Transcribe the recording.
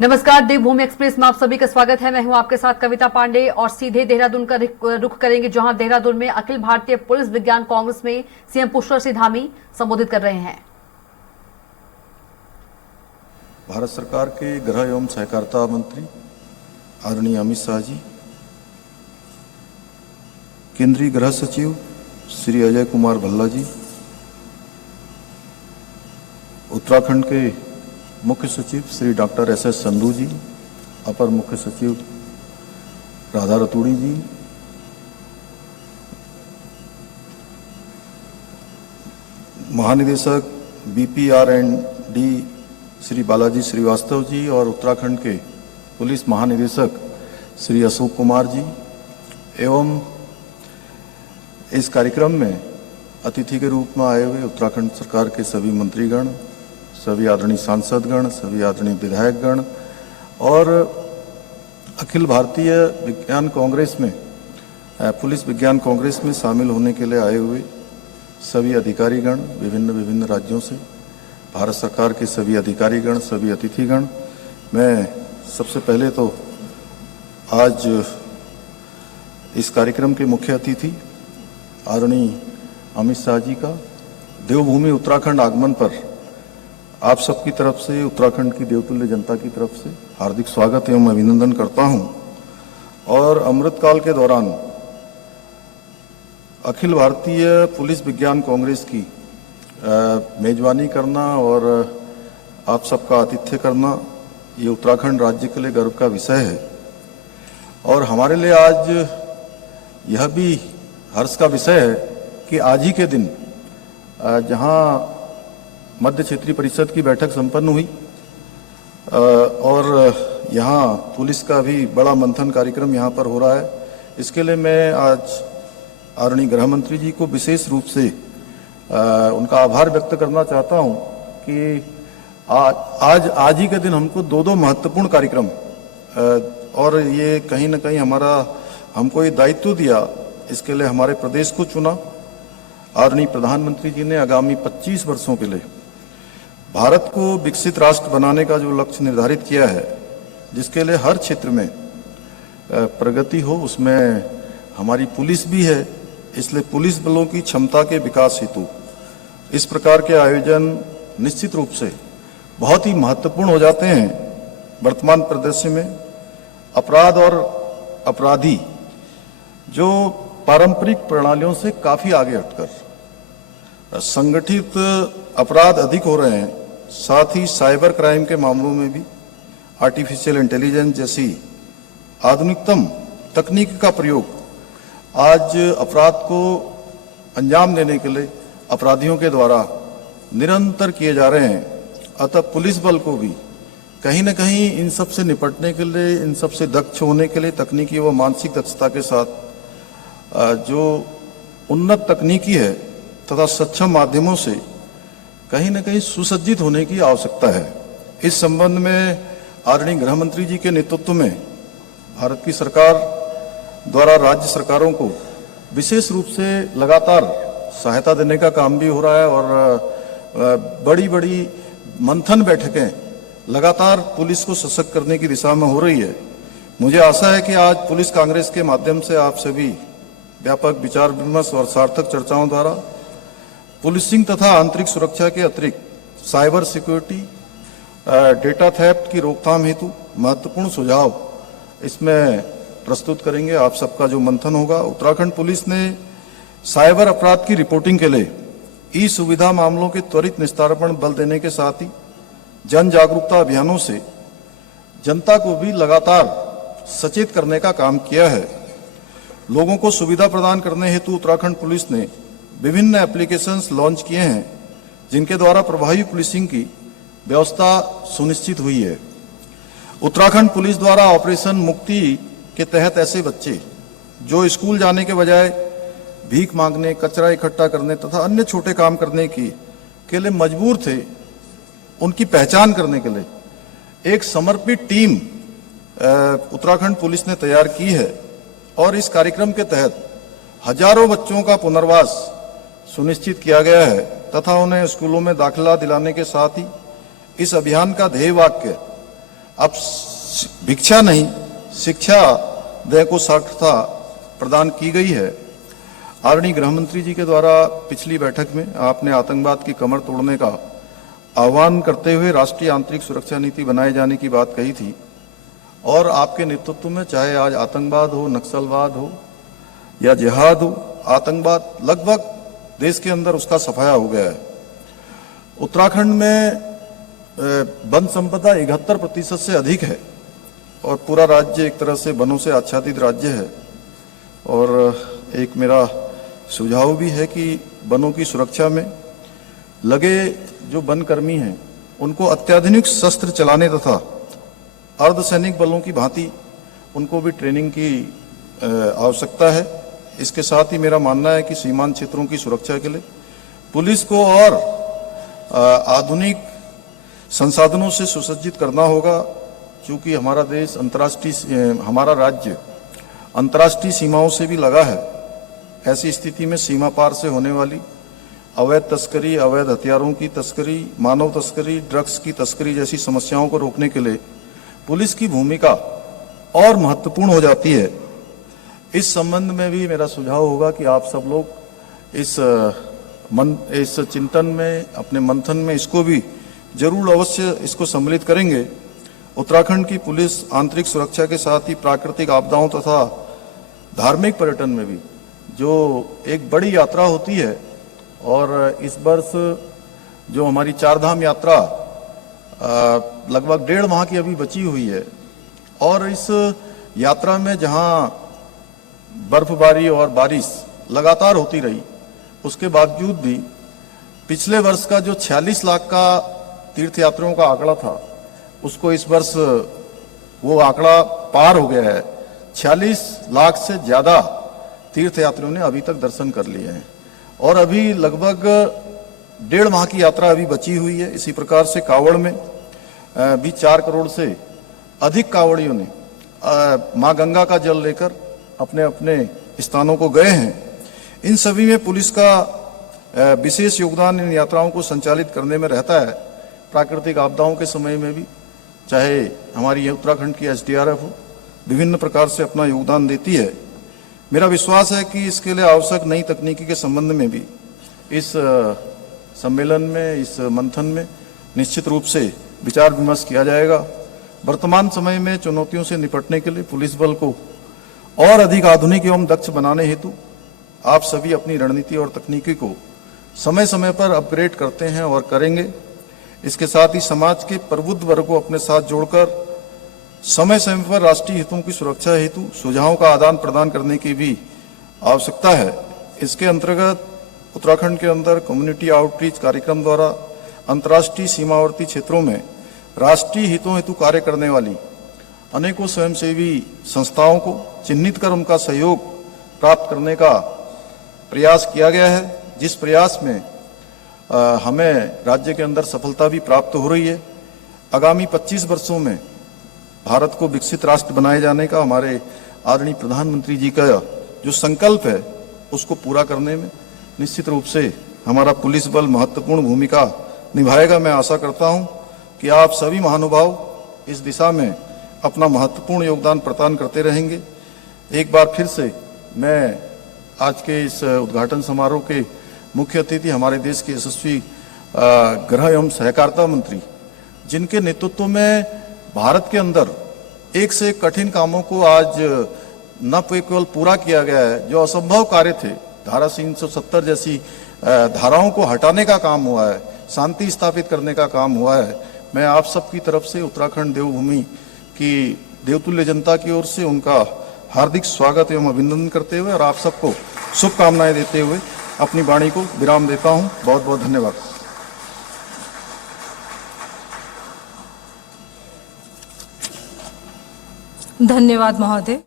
नमस्कार, देवभूमि एक्सप्रेस में आप सभी का स्वागत है। मैं हूं आपके साथ कविता पांडे और सीधे देहरादून का रुख करेंगे, जहां देहरादून में अखिल भारतीय पुलिस विज्ञान कांग्रेस में सीएम पुष्कर सिंह धामी संबोधित कर रहे हैं। भारत सरकार के गृह एवं सहकारिता मंत्री आदरणीय अमित शाह जी, केंद्रीय गृह सचिव श्री अजय कुमार भल्ला जी, उत्तराखंड के मुख्य सचिव श्री डॉक्टर एस संधू जी, अपर मुख्य सचिव राधा रतूड़ी जी, महानिदेशक BPR&D श्री बालाजी श्रीवास्तव जी और उत्तराखंड के पुलिस महानिदेशक श्री अशोक कुमार जी एवं इस कार्यक्रम में अतिथि के रूप में आए हुए उत्तराखंड सरकार के सभी मंत्रीगण, सभी आदरणीय सांसदगण, सभी आदरणीय विधायकगण और अखिल भारतीय विज्ञान कांग्रेस में पुलिस विज्ञान कांग्रेस में शामिल होने के लिए आए हुए सभी अधिकारीगण, विभिन्न राज्यों से भारत सरकार के सभी अधिकारीगण, सभी अतिथिगण, मैं सबसे पहले तो आज इस कार्यक्रम के मुख्य अतिथि आदरणीय अमित शाह जी का देवभूमि उत्तराखंड आगमन पर आप सबकी तरफ से, उत्तराखंड की देवतुल्य जनता की तरफ से हार्दिक स्वागत एवं अभिनंदन करता हूं। और अमृतकाल के दौरान अखिल भारतीय पुलिस विज्ञान कांग्रेस की मेजबानी करना और आप सबका आतिथ्य करना, ये उत्तराखंड राज्य के लिए गर्व का विषय है। और हमारे लिए आज यह भी हर्ष का विषय है कि आज ही के दिन जहां मध्य क्षेत्रीय परिषद की बैठक संपन्न हुई और यहाँ पुलिस का भी बड़ा मंथन कार्यक्रम यहाँ पर हो रहा है, इसके लिए मैं आज आदरणीय गृह मंत्री जी को विशेष रूप से उनका आभार व्यक्त करना चाहता हूँ कि आज ही के दिन हमको दो महत्वपूर्ण कार्यक्रम और ये कहीं ना कहीं हमको ये दायित्व दिया, इसके लिए हमारे प्रदेश को चुना। आदरणीय प्रधानमंत्री जी ने आगामी 25 वर्षों के लिए भारत को विकसित राष्ट्र बनाने का जो लक्ष्य निर्धारित किया है, जिसके लिए हर क्षेत्र में प्रगति हो, उसमें हमारी पुलिस भी है। इसलिए पुलिस बलों की क्षमता के विकास हेतु इस प्रकार के आयोजन निश्चित रूप से बहुत ही महत्वपूर्ण हो जाते हैं। वर्तमान परिदृश्य में अपराध और अपराधी जो पारंपरिक प्रणालियों से काफी आगे हटकर संगठित अपराध अधिक हो रहे हैं, साथ ही साइबर क्राइम के मामलों में भी आर्टिफिशियल इंटेलिजेंस जैसी आधुनिकतम तकनीक का प्रयोग आज अपराध को अंजाम देने के लिए अपराधियों के द्वारा निरंतर किए जा रहे हैं। अतः पुलिस बल को भी कहीं न कहीं इन सब से निपटने के लिए, इन सब से दक्ष होने के लिए तकनीकी व मानसिक दक्षता के साथ जो उन्नत तकनीकी है तथा सक्षम माध्यमों से कहीं न कहीं सुसज्जित होने की आवश्यकता है। इस संबंध में आदरणीय गृह मंत्री जी के नेतृत्व में भारत की सरकार द्वारा राज्य सरकारों को विशेष रूप से लगातार सहायता देने का काम भी हो रहा है और बड़ी मंथन बैठकें लगातार पुलिस को सशक्त करने की दिशा में हो रही है। मुझे आशा है कि आज पुलिस कांग्रेस के माध्यम से आप सभी व्यापक विचार विमर्श और सार्थक चर्चाओं द्वारा पुलिसिंग तथा आंतरिक सुरक्षा के अतिरिक्त साइबर सिक्योरिटी, डेटा थेफ्ट की रोकथाम हेतु महत्वपूर्ण सुझाव इसमें प्रस्तुत करेंगे। आप सबका जो मंथन होगा, उत्तराखंड पुलिस ने साइबर अपराध की रिपोर्टिंग के लिए ई सुविधा मामलों के त्वरित निस्तारण बल देने के साथ ही जन जागरूकता अभियानों से जनता को भी लगातार सचेत करने का काम किया है। लोगों को सुविधा प्रदान करने हेतु उत्तराखंड पुलिस ने विभिन्न एप्लीकेशंस लॉन्च किए हैं, जिनके द्वारा प्रभावी पुलिसिंग की व्यवस्था सुनिश्चित हुई है। उत्तराखंड पुलिस द्वारा ऑपरेशन मुक्ति के तहत ऐसे बच्चे जो स्कूल जाने के बजाय भीख मांगने, कचरा इकट्ठा करने तथा अन्य छोटे काम करने के लिए मजबूर थे, उनकी पहचान करने के लिए एक समर्पित टीम उत्तराखंड पुलिस ने तैयार की है और इस कार्यक्रम के तहत हजारों बच्चों का पुनर्वास सुनिश्चित किया गया है तथा उन्हें स्कूलों में दाखिला दिलाने के साथ ही इस अभियान का ध्येय वाक्य अब भिक्षा नहीं शिक्षा देह को सार्थकता प्रदान की गई है। आदरणीय गृह मंत्री जी के द्वारा पिछली बैठक में आपने आतंकवाद की कमर तोड़ने का आह्वान करते हुए राष्ट्रीय आंतरिक सुरक्षा नीति बनाए जाने की बात कही थी और आपके नेतृत्व में चाहे आज आतंकवाद हो, नक्सलवाद हो या जिहाद हो, आतंकवाद लगभग देश के अंदर उसका सफाया हो गया है। उत्तराखंड में वन संपदा 71% से अधिक है और पूरा राज्य एक तरह से वनों से आच्छादित राज्य है। और एक मेरा सुझाव भी है कि वनों की सुरक्षा में लगे जो वनकर्मी हैं उनको अत्याधुनिक शस्त्र चलाने तथा अर्धसैनिक बलों की भांति उनको भी ट्रेनिंग की आवश्यकता है। इसके साथ ही मेरा मानना है कि सीमांत क्षेत्रों की सुरक्षा के लिए पुलिस को और आधुनिक संसाधनों से सुसज्जित करना होगा, क्योंकि हमारा देश हमारा राज्य अंतर्राष्ट्रीय सीमाओं से भी लगा है। ऐसी स्थिति में सीमा पार से होने वाली अवैध तस्करी, अवैध हथियारों की तस्करी, मानव तस्करी, ड्रग्स की तस्करी जैसी समस्याओं को रोकने के लिए पुलिस की भूमिका और महत्वपूर्ण हो जाती है। इस संबंध में भी मेरा सुझाव होगा कि आप सब लोग इस चिंतन में, अपने मंथन में इसको भी जरूर अवश्य इसको सम्मिलित करेंगे। उत्तराखंड की पुलिस आंतरिक सुरक्षा के साथ ही प्राकृतिक आपदाओं तथा धार्मिक पर्यटन में भी जो एक बड़ी यात्रा होती है और इस वर्ष जो हमारी चारधाम यात्रा लगभग 1.5 माह की अभी बची हुई है और इस यात्रा में जहां बर्फबारी और बारिश लगातार होती रही, उसके बावजूद भी पिछले वर्ष का जो 46 लाख का तीर्थयात्रियों का आंकड़ा था उसको इस वर्ष वो आंकड़ा पार हो गया है। 46 लाख से ज्यादा तीर्थयात्रियों ने अभी तक दर्शन कर लिए हैं और अभी लगभग 1.5 माह की यात्रा अभी बची हुई है। इसी प्रकार से कांवड़ में भी 4 करोड़ से अधिक कांवड़ियों ने मां गंगा का जल लेकर अपने अपने स्थानों को गए हैं। इन सभी में पुलिस का विशेष योगदान इन यात्राओं को संचालित करने में रहता है। प्राकृतिक आपदाओं के समय में भी चाहे हमारी उत्तराखंड की एसडीआरएफ हो, विभिन्न प्रकार से अपना योगदान देती है। मेरा विश्वास है कि इसके लिए आवश्यक नई तकनीकी के संबंध में भी इस सम्मेलन में, इस मंथन में निश्चित रूप से विचार विमर्श किया जाएगा। वर्तमान समय में चुनौतियों से निपटने के लिए पुलिस बल को और अधिक आधुनिक एवं दक्ष बनाने हेतु आप सभी अपनी रणनीति और तकनीकी को समय समय पर अपग्रेड करते हैं और करेंगे। इसके साथ ही समाज के प्रबुद्ध वर्ग को अपने साथ जोड़कर समय समय पर राष्ट्रीय हितों की सुरक्षा हेतु सुझावों का आदान प्रदान करने की भी आवश्यकता है। इसके अंतर्गत उत्तराखंड के अंदर कम्युनिटी आउटरीच कार्यक्रम द्वारा अंतर्राष्ट्रीय सीमावर्ती क्षेत्रों में राष्ट्रीय हितों हेतु कार्य करने वाली अनेकों स्वयंसेवी संस्थाओं को चिन्हित कर उनका सहयोग प्राप्त करने का प्रयास किया गया है, जिस प्रयास में हमें राज्य के अंदर सफलता भी प्राप्त हो रही है। आगामी 25 वर्षों में भारत को विकसित राष्ट्र बनाए जाने का हमारे आदरणीय प्रधानमंत्री जी का जो संकल्प है उसको पूरा करने में निश्चित रूप से हमारा पुलिस बल महत्वपूर्ण भूमिका निभाएगा। मैं आशा करता हूं कि आप सभी महानुभाव इस दिशा में अपना महत्वपूर्ण योगदान प्रदान करते रहेंगे। एक बार फिर से मैं आज के इस उद्घाटन समारोह के मुख्य अतिथि हमारे देश के यशस्वी गृह एवं सहकारिता मंत्री, जिनके नेतृत्व में भारत के अंदर एक से एक कठिन कामों को आज न केवल पूरा किया गया है, जो असंभव कार्य थे, धारा 370 जैसी धाराओं को हटाने का काम हुआ है, शांति स्थापित करने का काम हुआ है। मैं आप सबकी तरफ से उत्तराखंड देवभूमि की देवतुल्य जनता की ओर से उनका हार्दिक स्वागत एवं अभिनंदन करते हुए और आप सबको शुभकामनाएं देते हुए अपनी वाणी को विराम देता हूं। बहुत बहुत धन्यवाद। धन्यवाद महोदय।